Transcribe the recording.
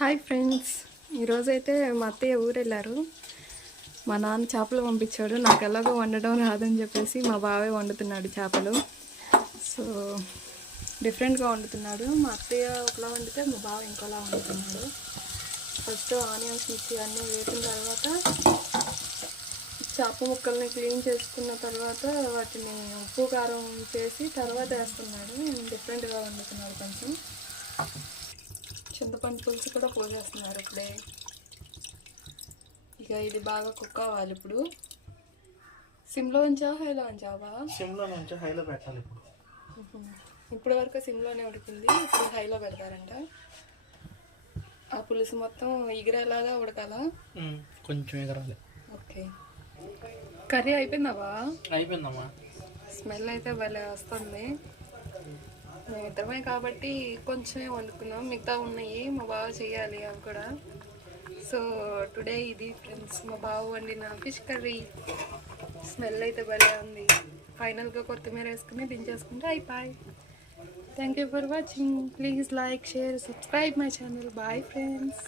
Hi friends, ఈరోజైతే మా అత్తయ్య ఊరు వెళ్ళారు. మా నాన్న చేపలు పంపించాడు. నాకు ఎలాగో వండడం రాదని చెప్పేసి మా బావే వండుతున్నాడు చేపలు. సో డిఫరెంట్గా వండుతున్నాడు. మా అత్తయ్య ఒకలా వండితే మా బావ ఇంకోలా వండుతున్నాడు. ఫస్ట్ ఆనియన్స్ మిర్చి అన్నీ వేసిన తర్వాత చేప ముక్కల్ని క్లీన్ చేసుకున్న తర్వాత వాటిని ఉప్పు కారం చేసి తర్వాత వేస్తున్నాడు. డిఫరెంట్గా వండుతున్నాడు. కొంచెం చింతపండు పులుసు కూడా పోసేస్తున్నారు ఇప్పుడే. ఇక ఇది బాగా కుక్ అవ్వాలి. ఇప్పుడు సిమ్లో ఉంచా హైలో ఉంచావా? సిమ్లో నుంచి హైలో పెట్టాలి. ఇప్పటి వరకు సిమ్లోనే ఉడికింది, ఇప్పుడు హైలో పెడతారంట. ఆ పులుసు మొత్తం ఎగిరేలాగా ఉడకాలా? కొంచెం ఎగరాలి. ఓకే. కర్రీ అయిపోయిందావా? అయిపోయిందమ్మా. స్మెల్ అయితే భలే వస్తుంది. మేము ఇద్దరమే కాబట్టి కొంచెమే వండుకున్నాం, మిగతా ఉన్నాయి మా బావ చేయాలి అవి కూడా. సో టుడే ఇది ఫ్రెండ్స్ మా బావ వండిన ఫిష్ కర్రీ. స్మెల్ అయితే భలే ఉంది. ఫైనల్గా కొత్తిమీర వేసుకుని దించేసుకుంటే అయిపోయి. Thank you for watching. Please like, share, subscribe my channel. Bye friends.